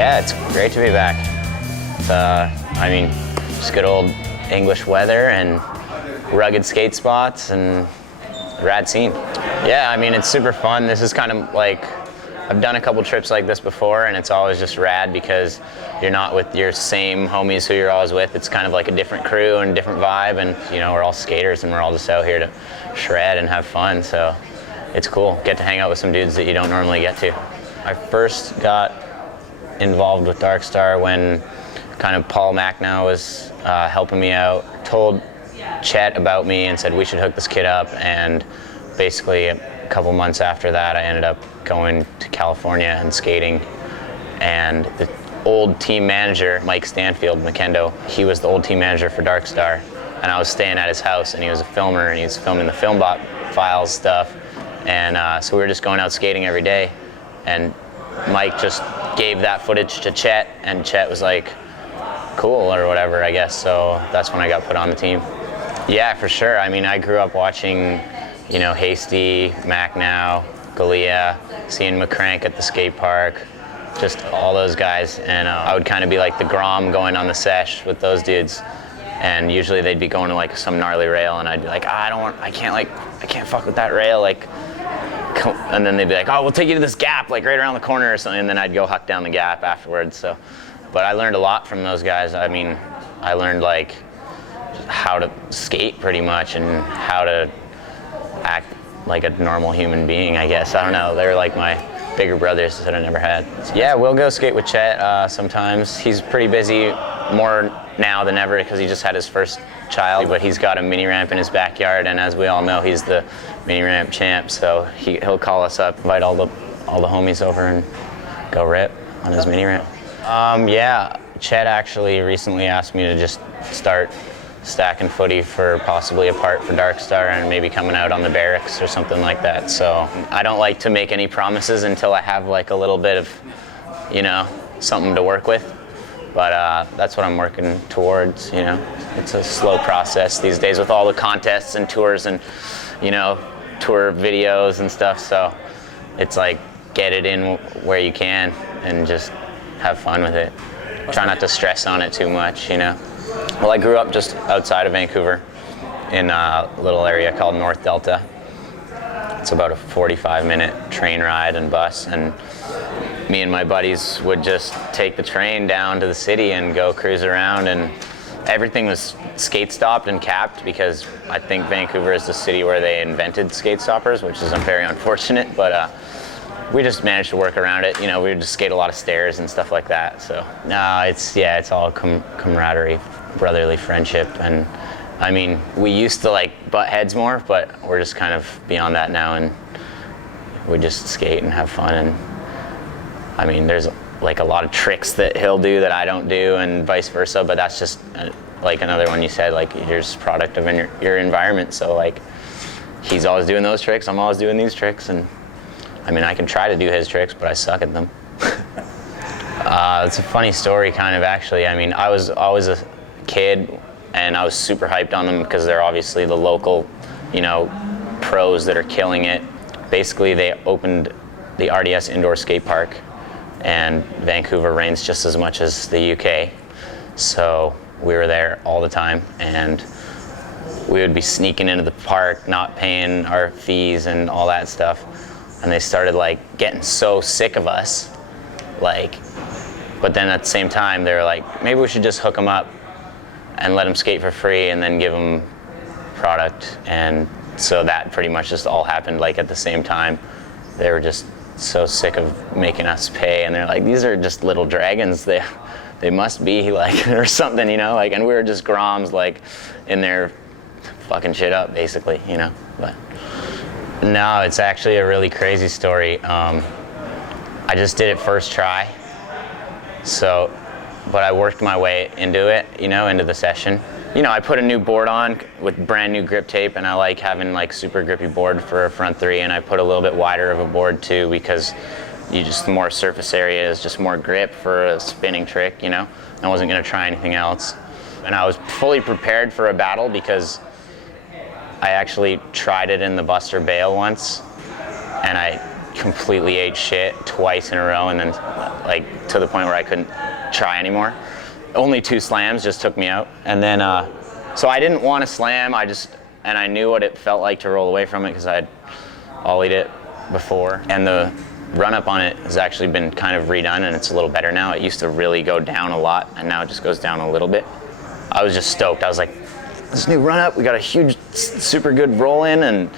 Yeah, it's great to be back. It's, I mean, just good old English weather and rugged skate spots and rad scene. Yeah, I mean, it's super fun. This is kind of like, I've done a couple trips like this before, and it's always just rad because you're not with your same homies who you're always with. It's kind of like a different crew and different vibe, and you know, we're all skaters and we're all just out here to shred and have fun, so it's cool. Get to hang out with some dudes that you don't normally get to. I first got involved with Darkstar when kind of Paul Machnau was helping me out, told Chet about me and said we should hook this kid up, and basically a couple months after that I ended up going to California and skating, and the old team manager, Mike Stanfield, McKendo, he was the old team manager for Darkstar, and I was staying at his house, and he was a filmer, and he was filming the FilmBot files stuff, and so we were just going out skating every day, and Mike just gave that footage to Chet, and Chet was like, cool, or whatever, I guess, so that's when I got put on the team. Yeah, for sure. I mean, I grew up watching, you know, Hasty, Machnau, Galea, seeing McCrank at the skate park, just all those guys, and I would kind of be like the Grom going on the sesh with those dudes, and usually they'd be going to like some gnarly rail, and I'd be like, I can't fuck with that rail, like, and then they'd be like, oh, we'll take you to this gap, like right around the corner or something, and then I'd go huck down the gap afterwards. So, but I learned a lot from those guys. I mean, I learned like how to skate pretty much and how to act like a normal human being, I guess. I don't know, they were like my bigger brothers that I never had. Yeah, we'll go skate with Chet sometimes. He's pretty busy, more now than ever because he just had his first child, but he's got a mini ramp in his backyard, and as we all know, he's the mini ramp champ, so he'll call us up, invite all the homies over and go rip on his mini ramp. Yeah, Chet actually recently asked me to just start stacking footy for possibly a part for Darkstar and maybe coming out on the barracks or something like that. So I don't like to make any promises until I have like a little bit of, you know, something to work with. But that's what I'm working towards, you know. It's a slow process these days with all the contests and tours and, you know, tour videos and stuff. So it's like get it in where you can and just have fun with it. Try not to stress on it too much, you know. Well, I grew up just outside of Vancouver in a little area called North Delta. It's about a 45-minute train ride and bus, and me and my buddies would just take the train down to the city and go cruise around, and everything was skate stopped and capped because I think Vancouver is the city where they invented skate stoppers, which is very unfortunate, but we just managed to work around it. You know, we would just skate a lot of stairs and stuff like that. So no, it's all camaraderie, brotherly friendship, and I mean, we used to like butt heads more, but we're just kind of beyond that now, and we just skate and have fun. And I mean, there's like a lot of tricks that he'll do that I don't do, and vice versa. But that's just like another one you said, like you're just product of your environment. So like he's always doing those tricks, I'm always doing these tricks, and I mean, I can try to do his tricks, but I suck at them. It's a funny story, kind of, actually. I mean, I was always a kid, and I was super hyped on them because they're obviously the local, you know, pros that are killing it. Basically, they opened the RDS indoor skate park, and Vancouver rains just as much as the UK. So we were there all the time, and we would be sneaking into the park, not paying our fees and all that stuff. And they started like getting so sick of us, like, but then at the same time they were like, maybe we should just hook them up and let them skate for free and then give them product. And so that pretty much just all happened like at the same time. They were just so sick of making us pay, and they're like, these are just little dragons, they must be like, or something, you know, like, and we were just Groms like in there fucking shit up basically, you know. But no, it's actually a really crazy story. I just did it first try. So, but I worked my way into it, you know, into the session. You know, I put a new board on with brand new grip tape, and I like having like super grippy board for a front three, and I put a little bit wider of a board too because you just, more surface area is just more grip for a spinning trick, you know. I wasn't gonna try anything else. And I was fully prepared for a battle because I actually tried it in the Buster Bale once, and I completely ate shit twice in a row, and then like to the point where I couldn't try anymore. Only 2 slams just took me out. And then, so I didn't want to slam, and I knew what it felt like to roll away from it because I'd ollied it before. And the run up on it has actually been kind of redone, and it's a little better now. It used to really go down a lot, and now it just goes down a little bit. I was just stoked. I was like, this new run up, we got a huge, super good roll in, and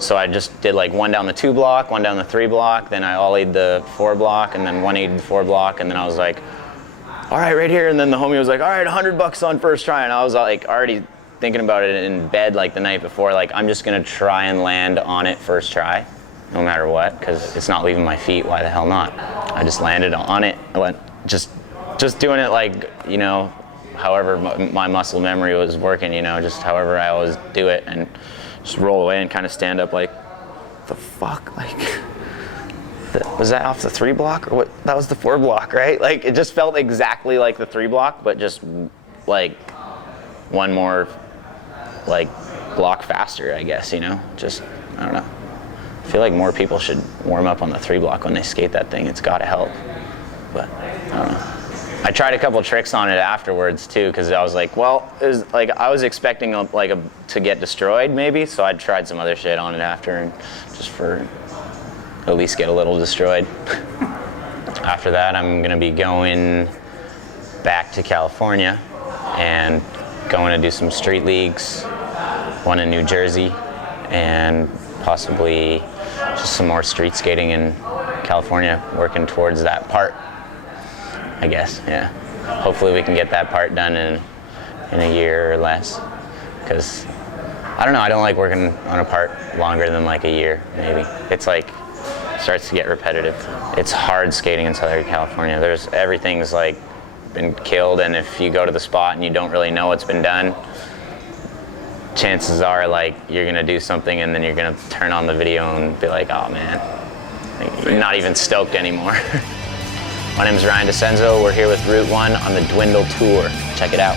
so I just did like 1 down the 2 block, 1 down the 3 block, then I ollied the 4 block, and then 180 the 4 block, and then I was like, all right, right here. And then the homie was like, all right, $100 on first try. And I was like already thinking about it in bed like the night before, like I'm just gonna try and land on it first try, no matter what, because it's not leaving my feet, why the hell not? I just landed on it. I went, just doing it like, you know, however my muscle memory was working, you know, just however I always do it, and just roll away and kind of stand up like, the fuck, like, was that off the 3 block or what? That was the 4 block, right? Like it just felt exactly like the 3 block, but just like 1 more like block faster, I guess, you know? Just, I don't know. I feel like more people should warm up on the 3 block when they skate that thing. It's gotta help, but I don't know. I tried a couple tricks on it afterwards too, because I was like, well, it was like I was expecting to get destroyed maybe, so I tried some other shit on it after, and just for at least get a little destroyed. After that, I'm gonna be going back to California and going to do some street leagues, one in New Jersey, and possibly just some more street skating in California, working towards that part, I guess, yeah. Hopefully we can get that part done in a year or less, because I don't know, I don't like working on a part longer than like a year, maybe. It's like, starts to get repetitive. It's hard skating in Southern California. Everything's like been killed, and if you go to the spot and you don't really know what's been done, chances are like you're gonna do something and then you're gonna turn on the video and be like, oh man, like, you're not even stoked anymore. My name is Ryan Decenzo. We're here with Route 1 on the Dwindle Tour. Check it out.